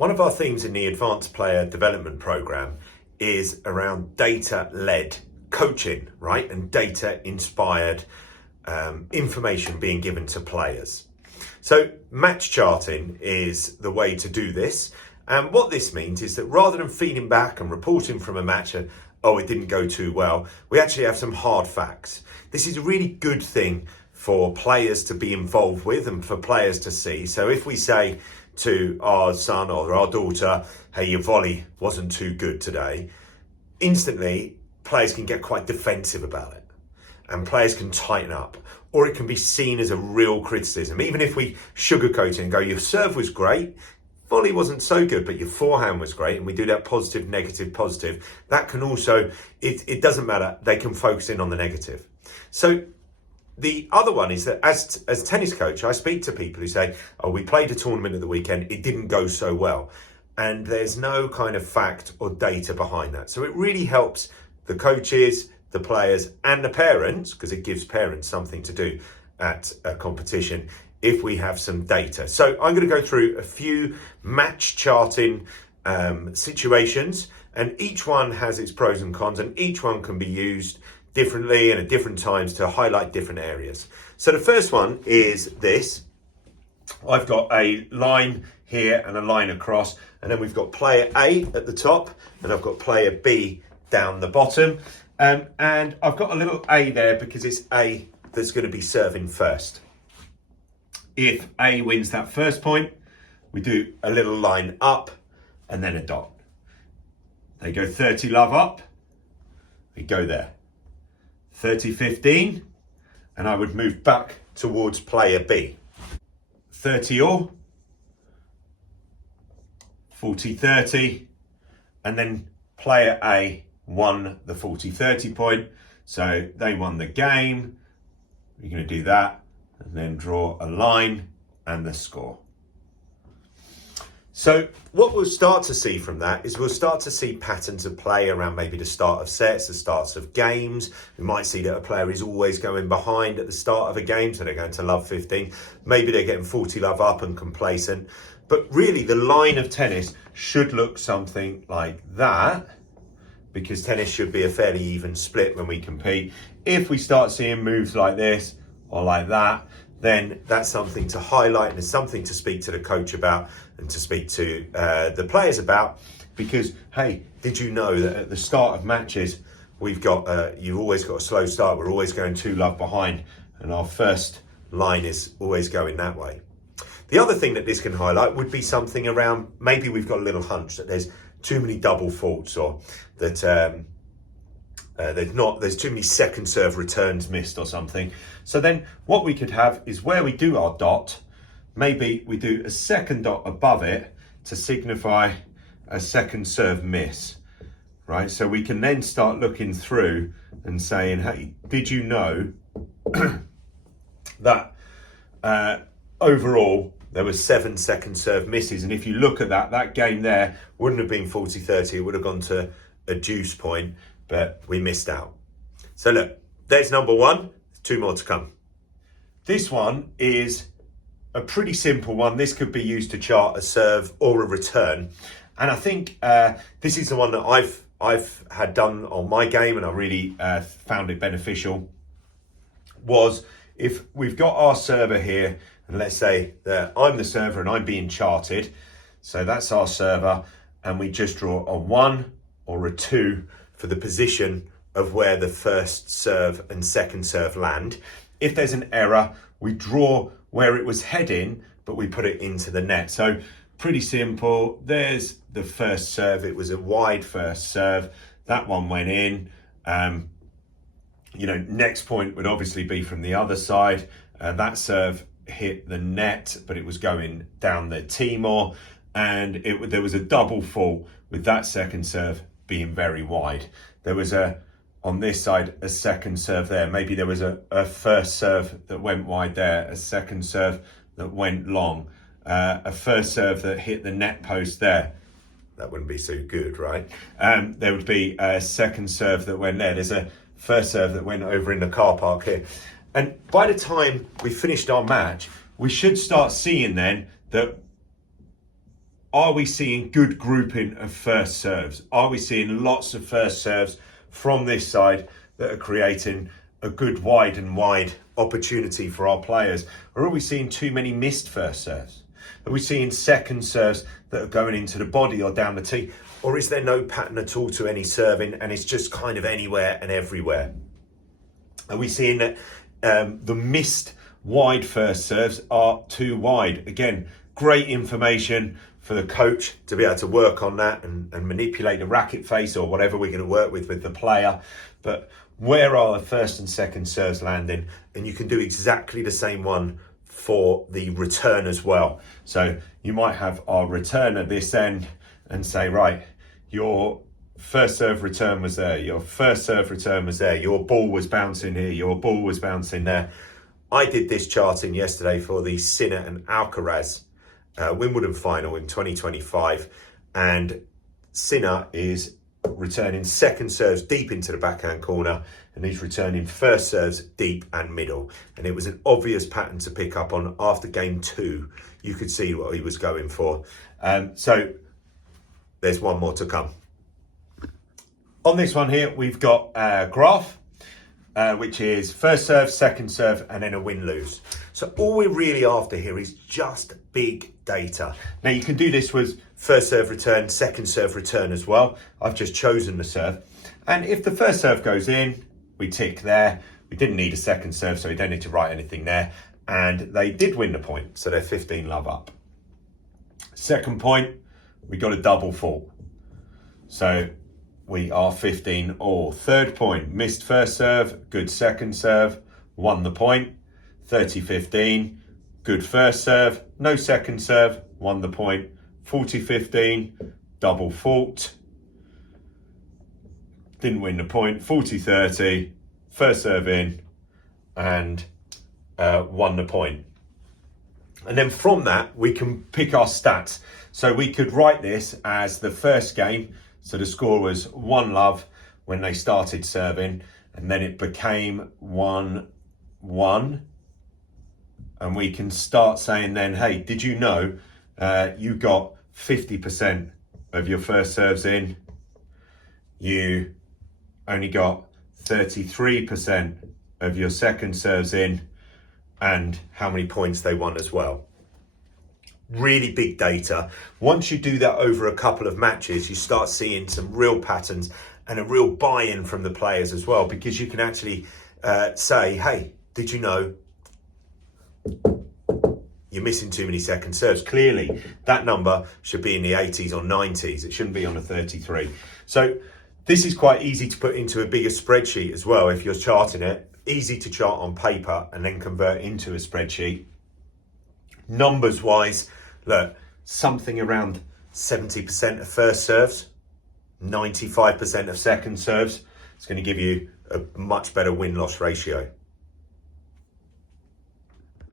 One of our themes in the Advanced Player Development Program is around data-led coaching, right? And data-inspired information being given to players. So match charting is the way to do this. And what this means is that rather than feeding back and reporting from a match, oh, it didn't go too well, we actually have some hard facts. This is a really good thing for players to be involved with and for players to see. So if we say to our son or our daughter, hey, your volley wasn't too good today, instantly players can get quite defensive about it and players can tighten up, or it can be seen as a real criticism. Even if we sugarcoat it and go, your serve was great, volley wasn't so good, but your forehand was great, and we do that positive, negative, positive, that can also, it doesn't matter, they can focus in on the negative. So the other one is that as a tennis coach, I speak to people who say, oh, we played a tournament at the weekend, it didn't go so well. And there's no kind of fact or data behind that. So it really helps the coaches, the players and the parents, because it gives parents something to do at a competition if we have some data. So I'm going to go through a few match charting situations, and each one has its pros and cons, and each one can be used differently and at different times to highlight different areas. So the first one is this. I've got a line here and a line across, and then we've got player A at the top and I've got player B down the bottom. And I've got a little A there because it's A that's going to be serving first. If A wins that first point, we do a little line up and then a dot. They go 30 love up, we go there. 30-15, and I would move back towards player B. 30 all, 40-30, and then player A won the 40-30 point, so they won the game. We're going to do that and then draw a line and the score. So what we'll start to see from that is we'll start to see patterns of play around maybe the start of sets, the starts of games. We might see that a player is always going behind at the start of a game, so they're going to love 15. Maybe they're getting 40 love up and complacent. But really the line of tennis should look something like that, because tennis should be a fairly even split when we compete. If we start seeing moves like this or like that, then that's something to highlight and it's something to speak to the coach about and to speak to the players about, because, hey, did you know that at the start of matches, we've got, you've always got a slow start, we're always going 2 love behind, and our first line is always going that way. The other thing that this can highlight would be something around, maybe we've got a little hunch that there's too many double faults, or that there's too many second serve returns missed or something. So then what we could have is where we do our dot, maybe we do a second dot above it to signify a second serve miss, right? So we can then start looking through and saying, hey, did you know that overall there was 7 second serve misses? And if you look at that game there wouldn't have been 40-30, it would have gone to a deuce point, but we missed out. So look, there's number one, 2 more to come. This one is a pretty simple one. This could be used to chart a serve or a return. And I think this is the one that I've had done on my game and I really found it beneficial. Was if we've got our server here, and let's say that I'm the server and I'm being charted. So that's our server, and we just draw a 1 or a 2 for the position of where the first serve and second serve land. If there's an error, we draw where it was heading, but we put it into the net. So pretty simple. There's the first serve. It was a wide first serve. That one went in. Next point would obviously be from the other side. That serve hit the net, but it was going down the Timor, and there was a double fault with that second serve being very wide. There was on this side a second serve there. Maybe there was a first serve that went wide there, a second serve that went long, a first serve that hit the net post there. That wouldn't be so good, right? There would be a second serve that went there. There's a first serve that went over in the car park here. And by the time we finished our match, we should start seeing then that are we seeing good grouping of first serves? Are we seeing lots of first serves from this side that are creating a good wide opportunity for our players? Or are we seeing too many missed first serves? Are we seeing second serves that are going into the body or down the tee? Or is there no pattern at all to any serving and it's just kind of anywhere and everywhere? Are we seeing that the missed wide first serves are too wide? Again, great information for the coach to be able to work on that and manipulate the racket face or whatever we're going to work with the player. But where are the first and second serves landing? And you can do exactly the same one for the return as well. So you might have our return at this end and say, right, your first serve return was there, your first serve return was there, your ball was bouncing here, your ball was bouncing there. I did this charting yesterday for the Sinner and Alcaraz Wimbledon final in 2025, and Sinner is returning second serves deep into the backhand corner and he's returning first serves deep and middle, and it was an obvious pattern to pick up on. After game 2 you could see what he was going for. So there's one more to come. On this one here we've got a graph which is first serve, second serve, and then a win-lose. So all we're really after here is just big data. Now you can do this with first serve return, second serve return as well. I've just chosen the serve. And if the first serve goes in, we tick there. We didn't need a second serve, so we don't need to write anything there. And they did win the point, so they're 15 love up. Second point, we got a double fault. So we are 15 all. Third point, missed first serve, good second serve, won the point. 30-15, good first serve, no second serve, won the point. 40-15, double fault, didn't win the point. 40-30, first serve in, and won the point. And then from that, we can pick our stats. So we could write this as the first game. So the score was 1-love when they started serving, and then it became 1-1. And we can start saying then, hey, did you know you got 50% of your first serves in? You only got 33% of your second serves in, and how many points they won as well. Really big data. Once you do that over a couple of matches, you start seeing some real patterns and a real buy-in from the players as well, because you can actually say, hey, did you know you're missing too many second serves? Clearly, that number should be in the 80s or 90s. It shouldn't be on a 33. So this is quite easy to put into a bigger spreadsheet as well if you're charting it. Easy to chart on paper and then convert into a spreadsheet. Numbers wise, look, something around 70% of first serves, 95% of second serves. It's going to give you a much better win-loss ratio.